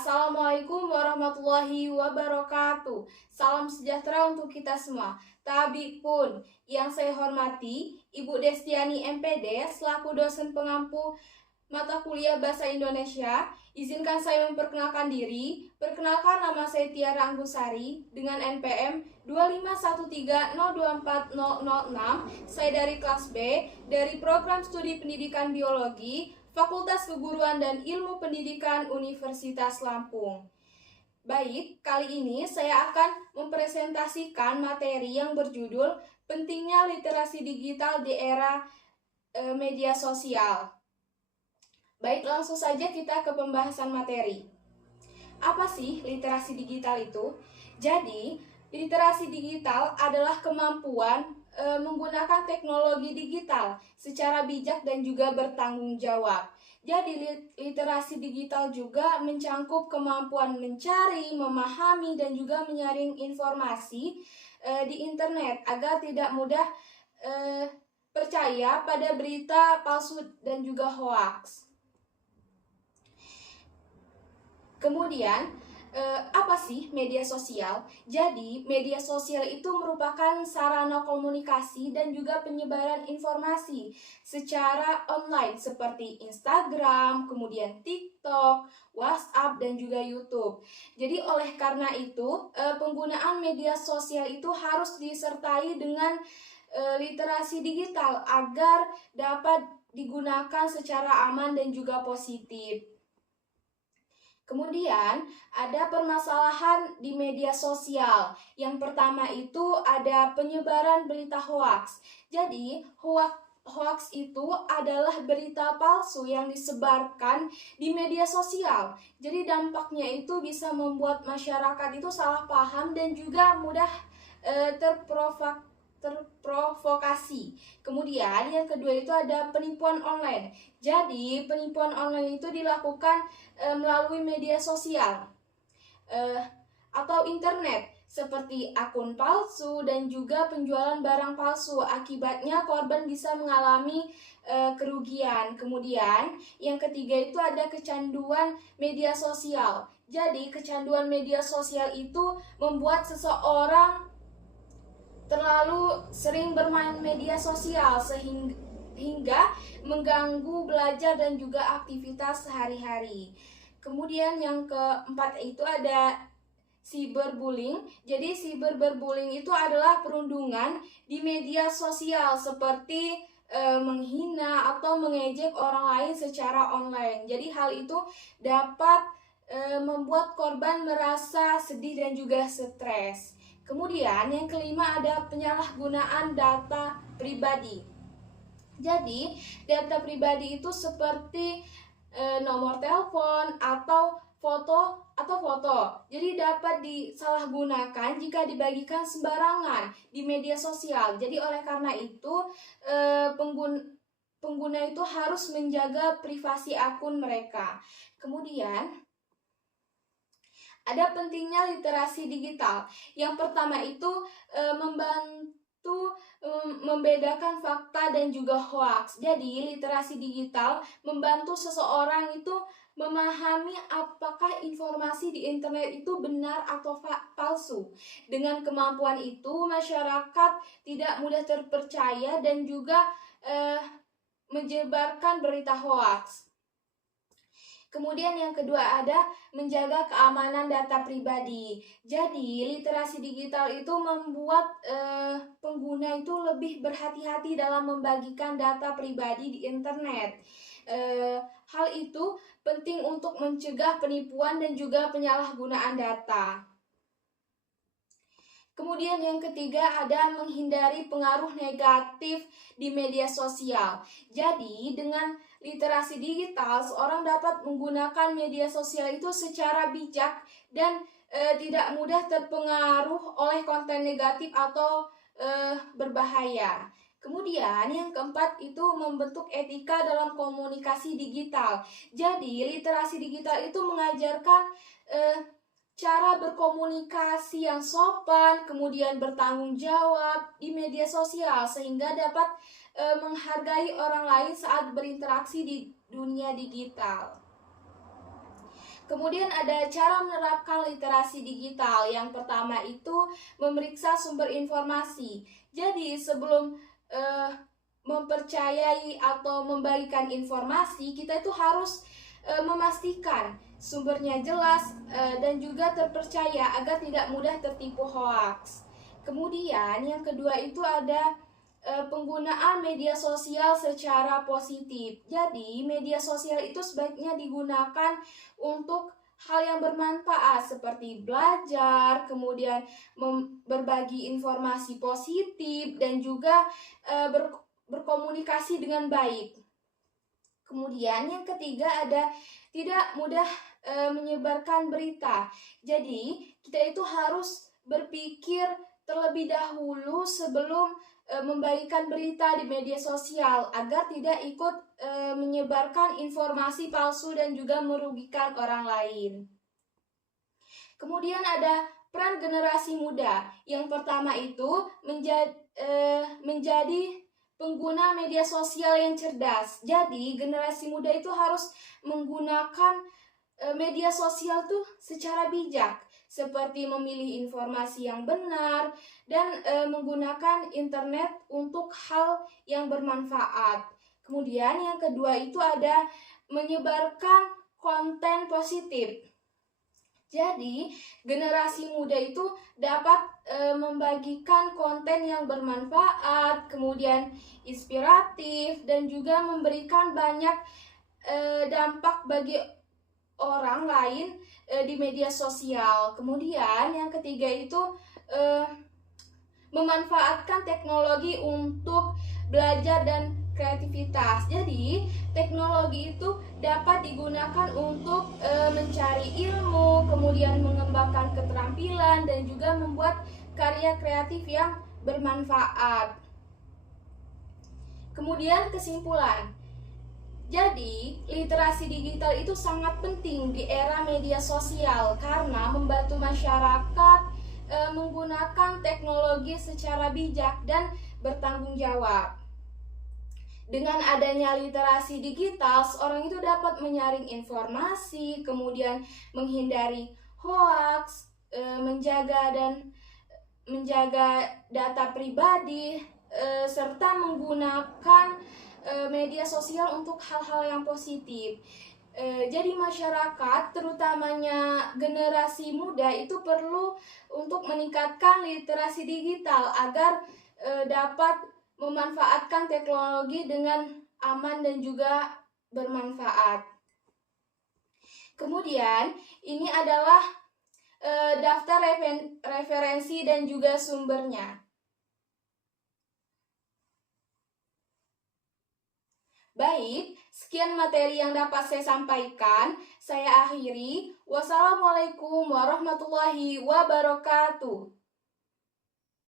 Assalamualaikum warahmatullahi wabarakatuh. Salam sejahtera untuk kita semua. Tabik pun, yang saya hormati Ibu Destiani MPD selaku dosen pengampu mata kuliah Bahasa Indonesia. Izinkan saya memperkenalkan diri. Perkenalkan, nama saya Tiara Anggusari dengan NPM 25130240006. Saya dari kelas B dari program studi pendidikan biologi Fakultas Keguruan dan Ilmu Pendidikan Universitas Lampung. Baik, kali ini saya akan mempresentasikan materi yang berjudul Pentingnya Literasi Digital di Era Media Sosial. Baik, langsung saja kita ke pembahasan materi. Apa sih literasi digital itu? Jadi, literasi digital adalah kemampuan menggunakan teknologi digital secara bijak dan juga bertanggung jawab. Jadi literasi digital juga mencangkup kemampuan mencari, memahami, dan juga menyaring informasi di internet agar tidak mudah percaya pada berita palsu dan juga hoaks. Kemudian, apa sih media sosial? Jadi, media sosial itu merupakan sarana komunikasi dan juga penyebaran informasi secara online seperti Instagram, kemudian TikTok, WhatsApp, dan juga YouTube. Jadi, oleh karena itu, penggunaan media sosial itu harus disertai dengan literasi digital agar dapat digunakan secara aman dan juga positif. Kemudian ada permasalahan di media sosial. Yang pertama itu ada penyebaran berita hoaks. Jadi hoaks itu adalah berita palsu yang disebarkan di media sosial. Jadi dampaknya itu bisa membuat masyarakat itu salah paham dan juga mudah terprovokasi. Kemudian yang kedua itu ada penipuan online. Jadi penipuan online itu dilakukan melalui media sosial atau internet seperti akun palsu dan juga penjualan barang palsu. Akibatnya korban bisa mengalami kerugian. Kemudian yang ketiga itu ada kecanduan media sosial. Jadi kecanduan media sosial itu membuat seseorang terlalu sering bermain media sosial sehingga mengganggu belajar dan juga aktivitas sehari-hari. Kemudian yang keempat itu ada cyberbullying. Jadi cyberbullying itu adalah perundungan di media sosial seperti menghina atau mengejek orang lain secara online. Jadi hal itu dapat membuat korban merasa sedih dan juga stres. Kemudian yang kelima ada penyalahgunaan data pribadi. Jadi data pribadi itu seperti nomor telepon atau foto. Jadi dapat disalahgunakan jika dibagikan sembarangan di media sosial. Jadi oleh karena itu pengguna itu harus menjaga privasi akun mereka. Kemudian ada pentingnya literasi digital. Yang pertama itu membantu membedakan fakta dan juga hoaks. Jadi literasi digital membantu seseorang itu memahami apakah informasi di internet itu benar atau palsu. Dengan kemampuan itu masyarakat tidak mudah terpercaya dan juga menyebarkan berita hoaks. Kemudian yang kedua ada menjaga keamanan data pribadi. Jadi literasi digital itu membuat pengguna itu lebih berhati-hati dalam membagikan data pribadi di internet. Hal itu penting untuk mencegah penipuan dan juga penyalahgunaan data. Kemudian yang ketiga ada menghindari pengaruh negatif di media sosial. Jadi dengan literasi digital, seorang dapat menggunakan media sosial itu secara bijak dan tidak mudah terpengaruh oleh konten negatif atau berbahaya. Kemudian yang keempat itu membentuk etika dalam komunikasi digital. Jadi literasi digital itu mengajarkan cara berkomunikasi yang sopan, kemudian bertanggung jawab di media sosial sehingga dapat menghargai orang lain saat berinteraksi di dunia digital. Kemudian ada cara menerapkan literasi digital. Yang pertama itu memeriksa sumber informasi. Jadi sebelum mempercayai atau membagikan informasi, kita itu harus memastikan sumbernya jelas dan juga terpercaya agar tidak mudah tertipu hoaks. Kemudian yang kedua itu ada penggunaan media sosial secara positif. Jadi, media sosial itu sebaiknya digunakan untuk hal yang bermanfaat seperti belajar, kemudian berbagi informasi positif dan juga berkomunikasi dengan baik. Kemudian yang ketiga ada tidak mudah menyebarkan berita. Jadi, kita itu harus berpikir terlebih dahulu sebelum membagikan berita di media sosial agar tidak ikut menyebarkan informasi palsu dan juga merugikan orang lain. Kemudian ada peran generasi muda. Yang pertama itu menjadi pengguna media sosial yang cerdas. Jadi generasi muda itu harus menggunakan media sosial tuh secara bijak, seperti memilih informasi yang benar dan menggunakan internet untuk hal yang bermanfaat. Kemudian yang kedua itu ada menyebarkan konten positif. Jadi generasi muda itu dapat membagikan konten yang bermanfaat, kemudian inspiratif dan juga memberikan banyak dampak bagi orang lain di media sosial. Kemudian yang ketiga itu memanfaatkan teknologi untuk belajar dan kreativitas. Jadi teknologi itu dapat digunakan untuk mencari ilmu, kemudian mengembangkan keterampilan dan juga membuat karya kreatif yang bermanfaat. Kemudian kesimpulan. Jadi, literasi digital itu sangat penting di era media sosial karena membantu masyarakat menggunakan teknologi secara bijak dan bertanggung jawab. Dengan adanya literasi digital, seorang itu dapat menyaring informasi, kemudian menghindari hoaks, menjaga data pribadi, serta menggunakan media sosial untuk hal-hal yang positif. Jadi masyarakat, terutamanya generasi muda itu perlu untuk meningkatkan literasi digital agar dapat memanfaatkan teknologi dengan aman dan juga bermanfaat. Kemudian ini adalah daftar referensi dan juga sumbernya. Baik, sekian materi yang dapat saya sampaikan. Saya akhiri. Wassalamualaikum warahmatullahi wabarakatuh.